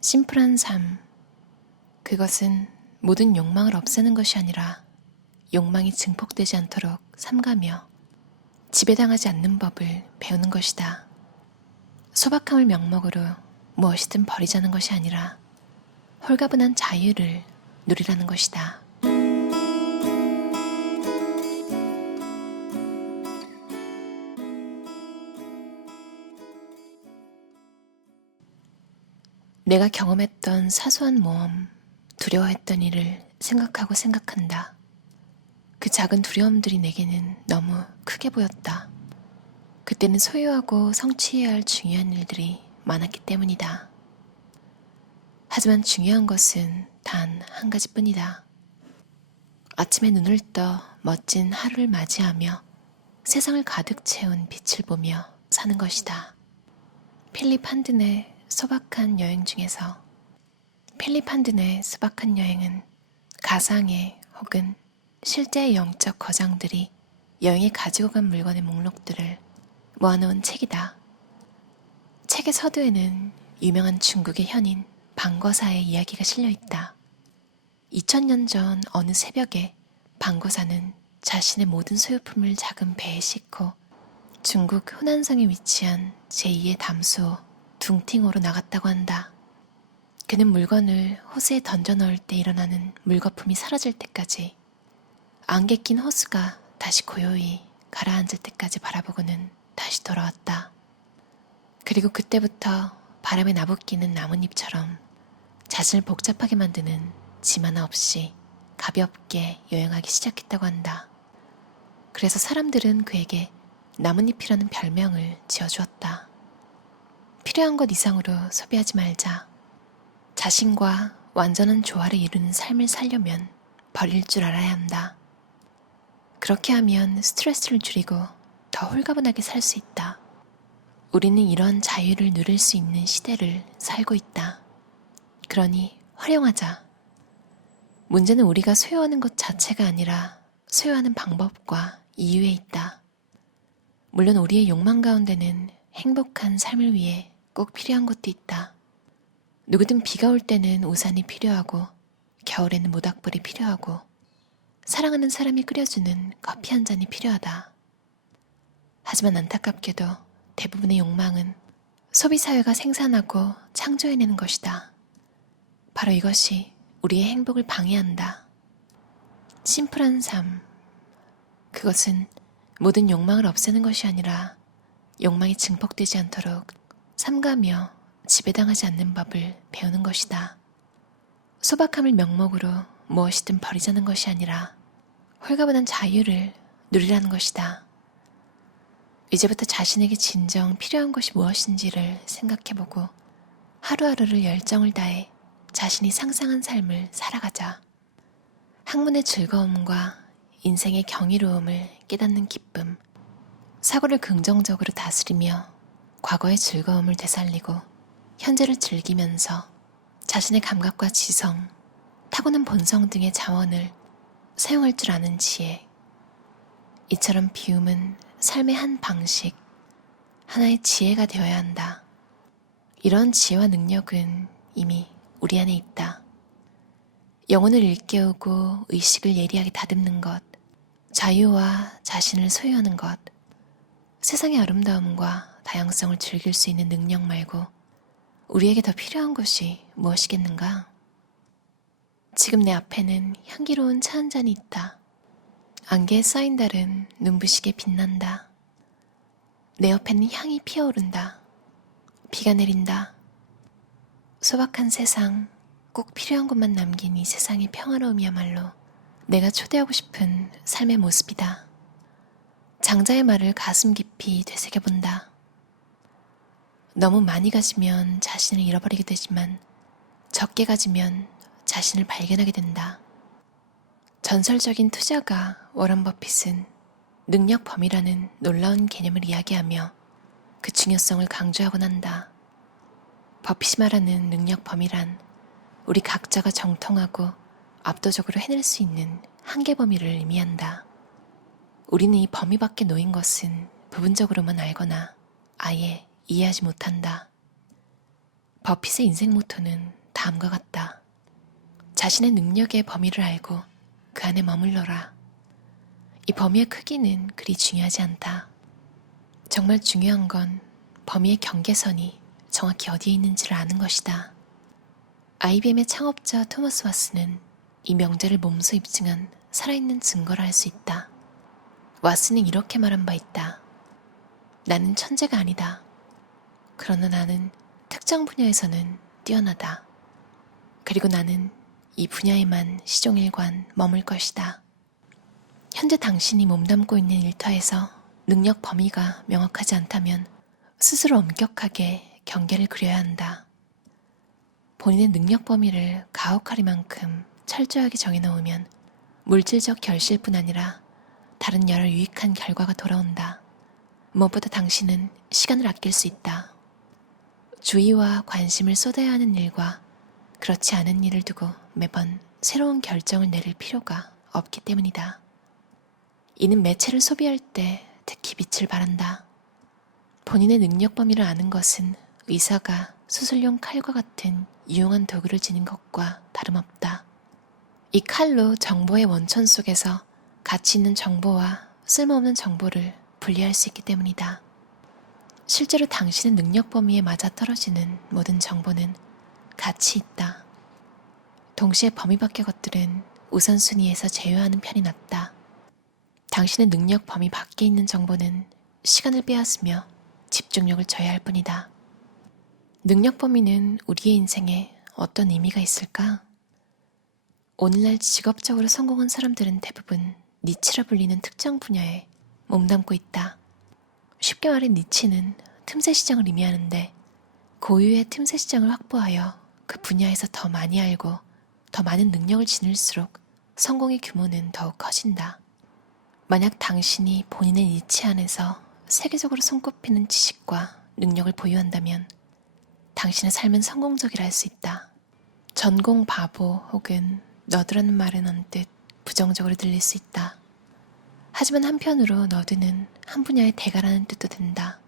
심플한 삶, 그것은 모든 욕망을 없애는 것이 아니라 욕망이 증폭되지 않도록 삼가며 지배당하지 않는 법을 배우는 것이다. 소박함을 명목으로 무엇이든 버리자는 것이 아니라 홀가분한 자유를 누리라는 것이다. 내가 경험했던 사소한 모험, 두려워했던 일을 생각하고 생각한다. 그 작은 두려움들이 내게는 너무 크게 보였다. 그때는 소유하고 성취해야 할 중요한 일들이 많았기 때문이다. 하지만 중요한 것은 단 한 가지뿐이다. 아침에 눈을 떠 멋진 하루를 맞이하며 세상을 가득 채운 빛을 보며 사는 것이다. 필립 한든의 소박한 여행 중에서 필립 한든의 소박한 여행은 가상의 혹은 실제의 영적 거장들이 여행에 가지고 간 물건의 목록들을 모아놓은 책이다. 책의 서두에는 유명한 중국의 현인 방거사의 이야기가 실려있다. 2000년 전 어느 새벽에 방거사는 자신의 모든 소유품을 작은 배에 싣고 중국 후난성에 위치한 제2의 담수호 둥팅호로 나갔다고 한다. 그는 물건을 호수에 던져 넣을 때 일어나는 물거품이 사라질 때까지 안개 낀 호수가 다시 고요히 가라앉을 때까지 바라보고는 다시 돌아왔다. 그리고 그때부터 바람에 나부끼는 나뭇잎처럼 자신을 복잡하게 만드는 짐 하나 없이 가볍게 여행하기 시작했다고 한다. 그래서 사람들은 그에게 나뭇잎이라는 별명을 지어주었다. 필요한 것 이상으로 소비하지 말자. 자신과 완전한 조화를 이루는 삶을 살려면 버릴 줄 알아야 한다. 그렇게 하면 스트레스를 줄이고 더 홀가분하게 살 수 있다. 우리는 이런 자유를 누릴 수 있는 시대를 살고 있다. 그러니 활용하자. 문제는 우리가 소유하는 것 자체가 아니라 소유하는 방법과 이유에 있다. 물론 우리의 욕망 가운데는 행복한 삶을 위해 꼭 필요한 것도 있다. 누구든 비가 올 때는 우산이 필요하고 겨울에는 모닥불이 필요하고 사랑하는 사람이 끓여주는 커피 한 잔이 필요하다. 하지만 안타깝게도 대부분의 욕망은 소비사회가 생산하고 창조해내는 것이다. 바로 이것이 우리의 행복을 방해한다. 심플한 삶, 그것은 모든 욕망을 없애는 것이 아니라 욕망이 증폭되지 않도록 삼가며 지배당하지 않는 법을 배우는 것이다. 소박함을 명목으로 무엇이든 버리자는 것이 아니라 홀가분한 자유를 누리라는 것이다. 이제부터 자신에게 진정 필요한 것이 무엇인지를 생각해보고 하루하루를 열정을 다해 자신이 상상한 삶을 살아가자. 학문의 즐거움과 인생의 경이로움을 깨닫는 기쁨, 사고를 긍정적으로 다스리며 과거의 즐거움을 되살리고 현재를 즐기면서 자신의 감각과 지성, 타고난 본성 등의 자원을 사용할 줄 아는 지혜. 이처럼 비움은 삶의 한 방식, 하나의 지혜가 되어야 한다. 이런 지혜와 능력은 이미 우리 안에 있다. 영혼을 일깨우고 의식을 예리하게 다듬는 것, 자유와 자신을 소유하는 것, 세상의 아름다움과 다양성을 즐길 수 있는 능력 말고 우리에게 더 필요한 것이 무엇이겠는가? 지금 내 앞에는 향기로운 차 한 잔이 있다. 안개에 쌓인 달은 눈부시게 빛난다. 내 옆에는 향이 피어오른다. 비가 내린다. 소박한 세상, 꼭 필요한 것만 남긴 이 세상의 평화로움이야말로 내가 초대하고 싶은 삶의 모습이다. 장자의 말을 가슴 깊이 되새겨본다. 너무 많이 가지면 자신을 잃어버리게 되지만 적게 가지면 자신을 발견하게 된다. 전설적인 투자가 워런 버핏은 능력 범위라는 놀라운 개념을 이야기하며 그 중요성을 강조하곤 한다. 버핏이 말하는 능력 범위란 우리 각자가 정통하고 압도적으로 해낼 수 있는 한계 범위를 의미한다. 우리는 이 범위 밖에 놓인 것은 부분적으로만 알거나 아예 이해하지 못한다. 버핏의 인생 모토는 다음과 같다. 자신의 능력의 범위를 알고 그 안에 머물러라. 이 범위의 크기는 그리 중요하지 않다. 정말 중요한 건 범위의 경계선이 정확히 어디에 있는지를 아는 것이다. IBM의 창업자 토머스 왓슨은 이 명제를 몸소 입증한 살아있는 증거를 알 수 있다. 왓슨은 이렇게 말한 바 있다. 나는 천재가 아니다. 그러나 나는 특정 분야에서는 뛰어나다. 그리고 나는 이 분야에만 시종일관 머물 것이다. 현재 당신이 몸담고 있는 일터에서 능력 범위가 명확하지 않다면 스스로 엄격하게 경계를 그려야 한다. 본인의 능력 범위를 가혹하리만큼 철저하게 정해놓으면 물질적 결실뿐 아니라 다른 여러 유익한 결과가 돌아온다. 무엇보다 당신은 시간을 아낄 수 있다. 주의와 관심을 쏟아야 하는 일과 그렇지 않은 일을 두고 매번 새로운 결정을 내릴 필요가 없기 때문이다. 이는 매체를 소비할 때 특히 빛을 발한다. 본인의 능력 범위를 아는 것은 의사가 수술용 칼과 같은 유용한 도구를 지닌 것과 다름없다. 이 칼로 정보의 원천 속에서 가치 있는 정보와 쓸모없는 정보를 분리할 수 있기 때문이다. 실제로 당신의 능력 범위에 맞아떨어지는 모든 정보는 가치 있다. 동시에 범위 밖의 것들은 우선순위에서 제외하는 편이 낫다. 당신의 능력 범위 밖에 있는 정보는 시간을 빼앗으며 집중력을 저해할 뿐이다. 능력 범위는 우리의 인생에 어떤 의미가 있을까? 오늘날 직업적으로 성공한 사람들은 대부분 니치라 불리는 특정 분야에 몸담고 있다. 쉽게 말해 니치는 틈새 시장을 의미하는데 고유의 틈새 시장을 확보하여 그 분야에서 더 많이 알고 더 많은 능력을 지닐수록 성공의 규모는 더욱 커진다. 만약 당신이 본인의 니치 안에서 세계적으로 손꼽히는 지식과 능력을 보유한다면 당신의 삶은 성공적이라 할 수 있다. 전공 바보 혹은 너드라는 말은 언뜻 부정적으로 들릴 수 있다. 하지만 한편으로 너드는 한 분야의 대가라는 뜻도 든다.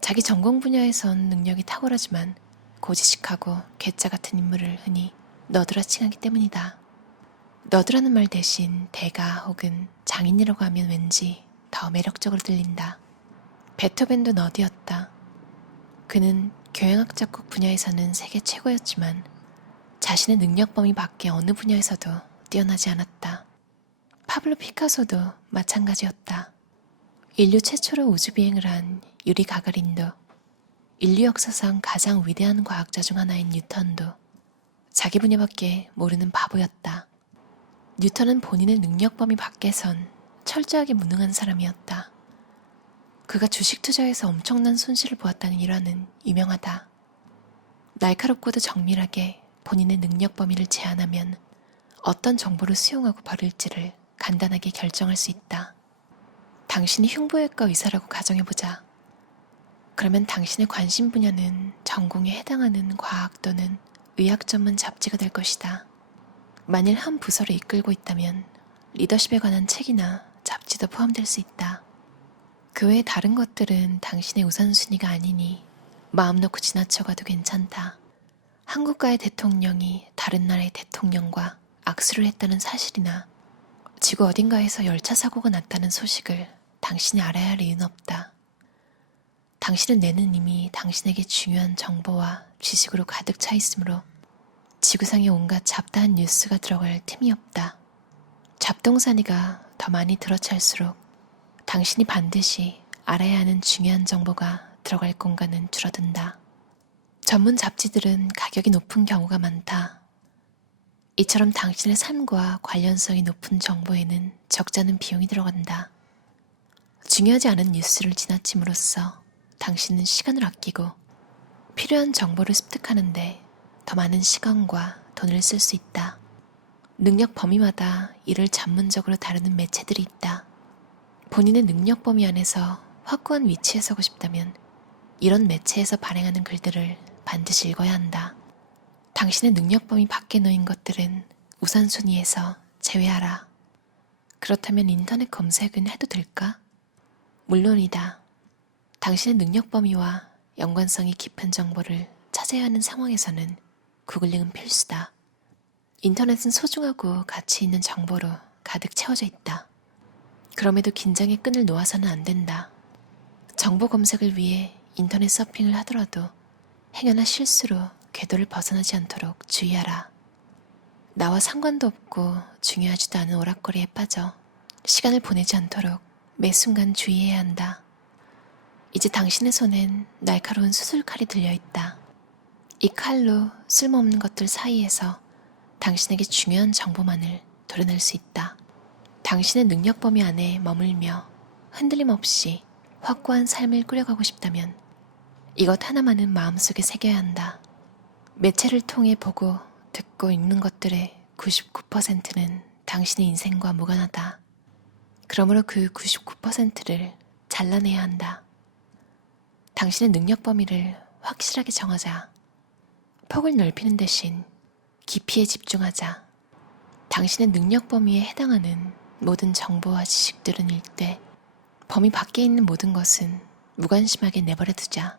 자기 전공 분야에선 능력이 탁월하지만 고지식하고 괴짜 같은 인물을 흔히 너드라 칭하기 때문이다. 너드라는 말 대신 대가 혹은 장인이라고 하면 왠지 더 매력적으로 들린다. 베토벤도 너드였다. 그는 교향악 작곡 분야에서는 세계 최고였지만 자신의 능력 범위 밖의 어느 분야에서도 뛰어나지 않았다. 파블로 피카소도 마찬가지였다. 인류 최초로 우주비행을 한 유리 가가린도, 인류 역사상 가장 위대한 과학자 중 하나인 뉴턴도 자기 분야밖에 모르는 바보였다. 뉴턴은 본인의 능력 범위 밖에선 철저하게 무능한 사람이었다. 그가 주식 투자에서 엄청난 손실을 보았다는 일화는 유명하다. 날카롭고도 정밀하게 본인의 능력 범위를 제한하면 어떤 정보를 수용하고 버릴지를 간단하게 결정할 수 있다. 당신이 흉부외과 의사라고 가정해보자. 그러면 당신의 관심 분야는 전공에 해당하는 과학 또는 의학 전문 잡지가 될 것이다. 만일 한 부서를 이끌고 있다면 리더십에 관한 책이나 잡지도 포함될 수 있다. 그 외의 다른 것들은 당신의 우선순위가 아니니 마음 놓고 지나쳐가도 괜찮다. 한국과의 대통령이 다른 나라의 대통령과 악수를 했다는 사실이나 지구 어딘가에서 열차 사고가 났다는 소식을 당신이 알아야 할 이유는 없다. 당신의 뇌는 이미 당신에게 중요한 정보와 지식으로 가득 차 있으므로 지구상의 온갖 잡다한 뉴스가 들어갈 틈이 없다. 잡동사니가 더 많이 들어찰수록 당신이 반드시 알아야 하는 중요한 정보가 들어갈 공간은 줄어든다. 전문 잡지들은 가격이 높은 경우가 많다. 이처럼 당신의 삶과 관련성이 높은 정보에는 적지 않은 비용이 들어간다. 중요하지 않은 뉴스를 지나침으로써 당신은 시간을 아끼고 필요한 정보를 습득하는데 더 많은 시간과 돈을 쓸 수 있다. 능력 범위마다 이를 전문적으로 다루는 매체들이 있다. 본인의 능력 범위 안에서 확고한 위치에 서고 싶다면 이런 매체에서 발행하는 글들을 반드시 읽어야 한다. 당신의 능력 범위 밖에 놓인 것들은 우선순위에서 제외하라. 그렇다면 인터넷 검색은 해도 될까? 물론이다. 당신의 능력 범위와 연관성이 깊은 정보를 찾아 찾아야 하는 상황에서는 구글링은 필수다. 인터넷은 소중하고 가치 있는 정보로 가득 채워져 있다. 그럼에도 긴장의 끈을 놓아서는 안 된다. 정보 검색을 위해 인터넷 서핑을 하더라도 행여나 실수로 궤도를 벗어나지 않도록 주의하라. 나와 상관도 없고 중요하지도 않은 오락거리에 빠져 시간을 보내지 않도록 매 순간 주의해야 한다. 이제 당신의 손엔 날카로운 수술칼이 들려있다. 이 칼로 쓸모없는 것들 사이에서 당신에게 중요한 정보만을 도려낼 수 있다. 당신의 능력 범위 안에 머물며 흔들림 없이 확고한 삶을 꾸려가고 싶다면 이것 하나만은 마음속에 새겨야 한다. 매체를 통해 보고 듣고 읽는 것들의 99%는 당신의 인생과 무관하다. 그러므로 그 99%를 잘라내야 한다. 당신의 능력 범위를 확실하게 정하자. 폭을 넓히는 대신 깊이에 집중하자. 당신의 능력 범위에 해당하는 모든 정보와 지식들은 읽되 범위 밖에 있는 모든 것은 무관심하게 내버려 두자.